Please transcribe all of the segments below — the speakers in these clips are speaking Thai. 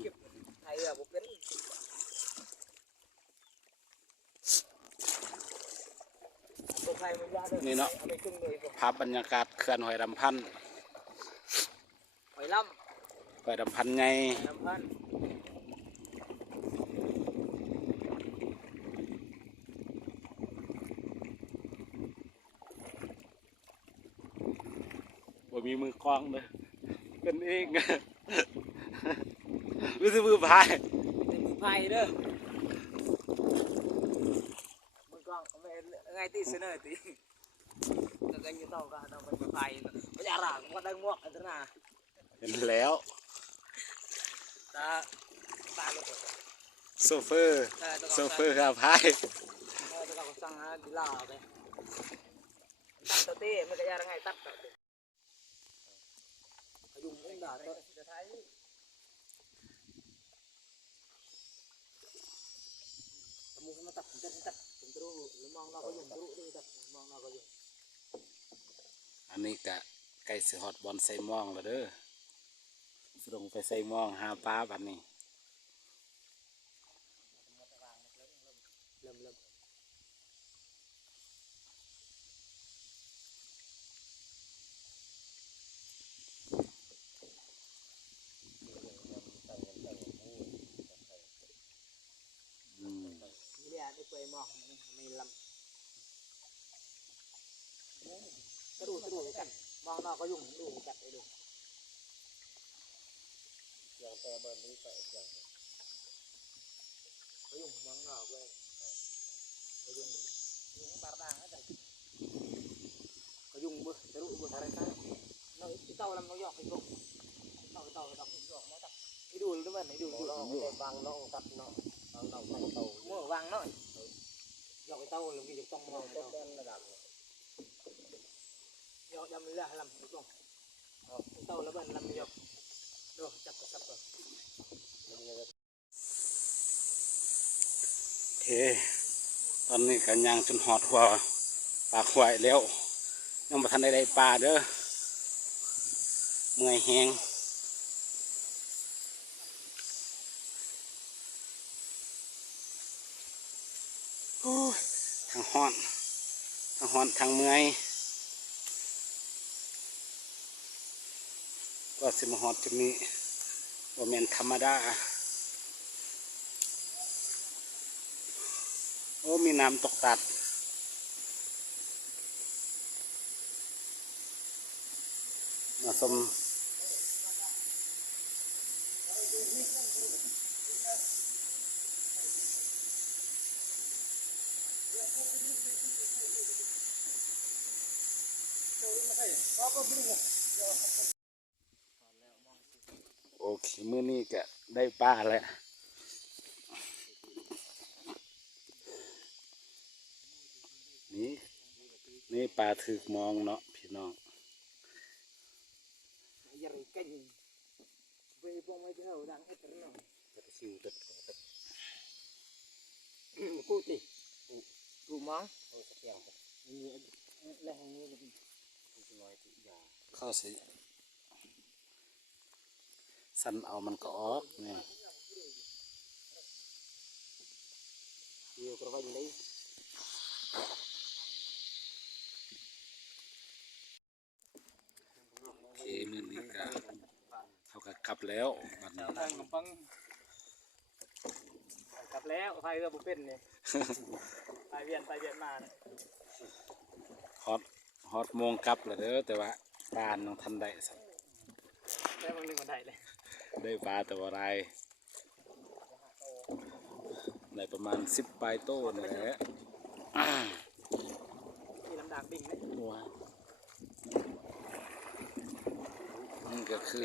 เก็บไทยอะบุเป็นนี่เนาะภาพบรรยากาศเขื่อนหอยลำพันธ์หอยล่หอยลำพันธ์ไงำลำพันบ่มีมือกล้องเลยเป็นเองรู้สึกมือพายเป็นมือพายเด้อมือกล้องไงตีเสนอตีกันอยู่เท่ากันเราเป็นมือพายไม่อยากหลังก็ดังหมวกอันนั้นเห็นแล้วตาลงโซเฟอร์ครับพายจะต้องสั่งดีลาไปตัดตัวเต้มันก็ยากไงตัดยุงอุ้งด่าจะใช้มุ้งมาตัดผมจะรู้หรือมองเราก็ยุงรู้ดีตัดมองเราก็ยุงอันนี้กะไก่สือฮอดบอลใส่ม่องแล้วเด้อลงไปใส่ม่องหาปลาบัดนี้เริ่มนี่แหละได้เปยมองไม่ลำกระดูกันมองนอกก็ยุ่งดูกัดไปดูอย่างแต่เบอร์นี้ไปอย่างก็ยุ่งมองนอกเลยก็ยุ่งบาร์ด่างอะไรก็ยุ่งเบอร์จะรู้เบอร์อะไรกันเราที่เต่าลำเราหยอกไปกงเต่าหยอกมาตัดไปดูหรือมันไปดูวางน้องตัดน้องเราใส่เต่าเมื่อวางน้อยหยอกไปเต่าเรากินต้องมองเต่าหยอกดำเรือลำไปกงเต่าแล้วมันลำหยอกดูจับก่อนโอเคตอนนี้กันยางจนหอดหัวปลาควายแล้วยังมาทันได้ปลาเด้อเมื่อยแห้งทางห้อนทางเมื่อยก็สิมาฮอดจุดนี้ว่าแม่นธรรมดาโอ้มีน้ำตกตัดมาสมโอเคมื้อนี้ก็ได้ปลาแล้วนี่ปลาถึกมองเนาะพี่น้องอย่าไปกันไปพวกไม่เท่าดังไอ้ตัวน้องจะชิวตัดกูติกูมองนี่แล้วของนี้เป็นลอยติยาเข้าสิสันเอามันก็ออกเนี่ยเดี๋ยวกระวันนี้โอเคมื้อนี้ก็เท่ากับกลับแล้วบัดนี้กลับแล้วไฟเรือบุเป็นเนี่ยไปเวียนมาฮอตโมงกลับแล้วเด้อแต่ว่าปลาน้องทันได้สักได้บางหนึ่งวันใดเลยได้ปลาแต่ว่าไรได้ประมาณ10 ปลายโต้นี่แหละมีลำดังดิ่งไหมนี่ก็คือ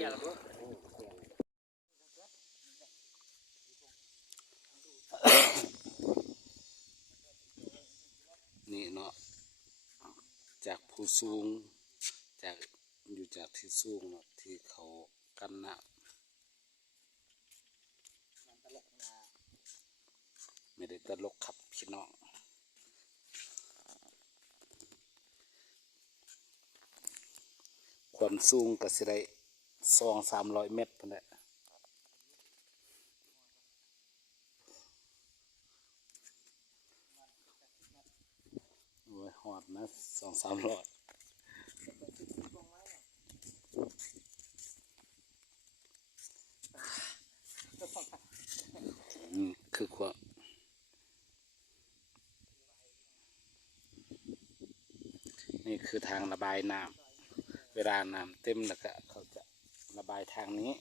นี่เนาะจากผู้สูงอยู่จากที่สูงเนาะที่เขากันน้ำไม่ได้ตลกครับพี่น้องความสูงก็สิได้200-300 เมตรพุ่นแหละ อดนะ2-3 รอบคือความนี่คือทางระบายน้ำเวลาน้ำเต็มแล้วก็เขาจะระบายทางนี้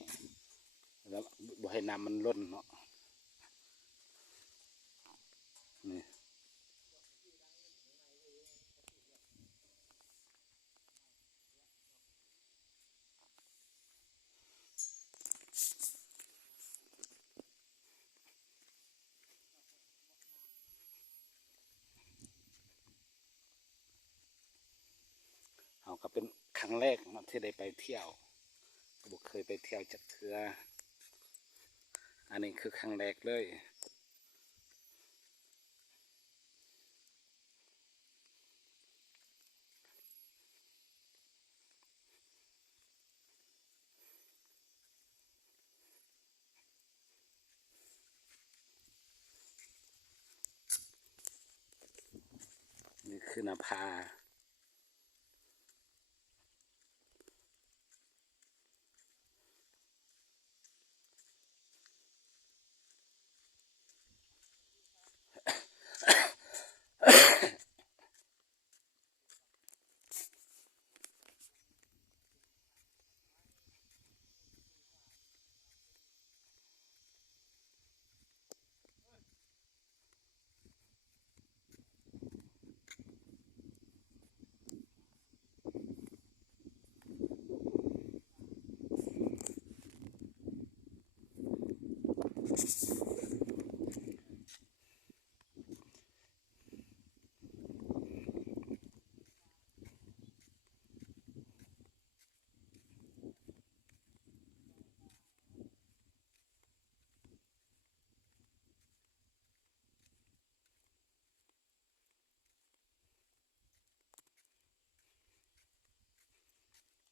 แล้วบ่ให้น้ำมันล้นเนาะนี่เขาก็เป็นครั้งแรกเนาะที่ได้ไปเที่ยวก็บ่เคยไปเที่ยวจักเทื่ออันนี้คือครั้งแรกเลยนี่คือนาภา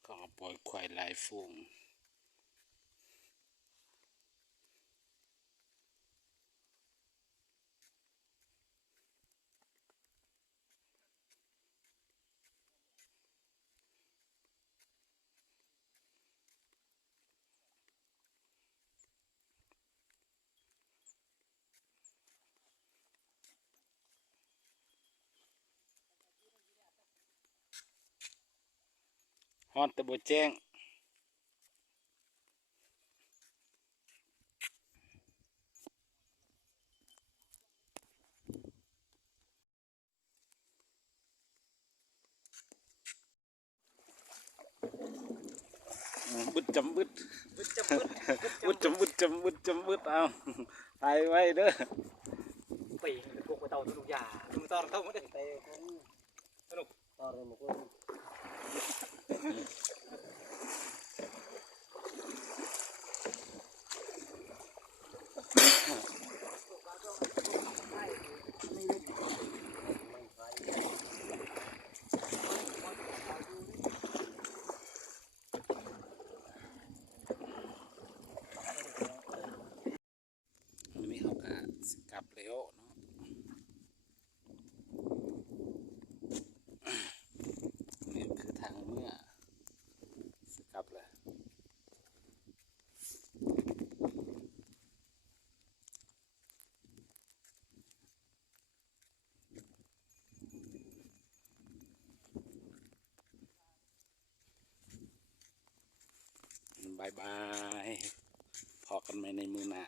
ก็ปล่อยควายหลายฝูงฮอดแต่บ่แจ้งบึดจำบึด บึดจะบึด บึดจำบึดจำบึดจำบึดเอาตายไว้เด้อ ปีงพวกไปเต่าสนุกยาสนุกตอนเท่าไม่ได้เตะสนุกตอนเลยหมดเลยวันนี้เขาก็สิกลับแล้วเนาะนี่คือทางเมื่อสิกลับแล้วบายบายพอกันไหมในมือหน้า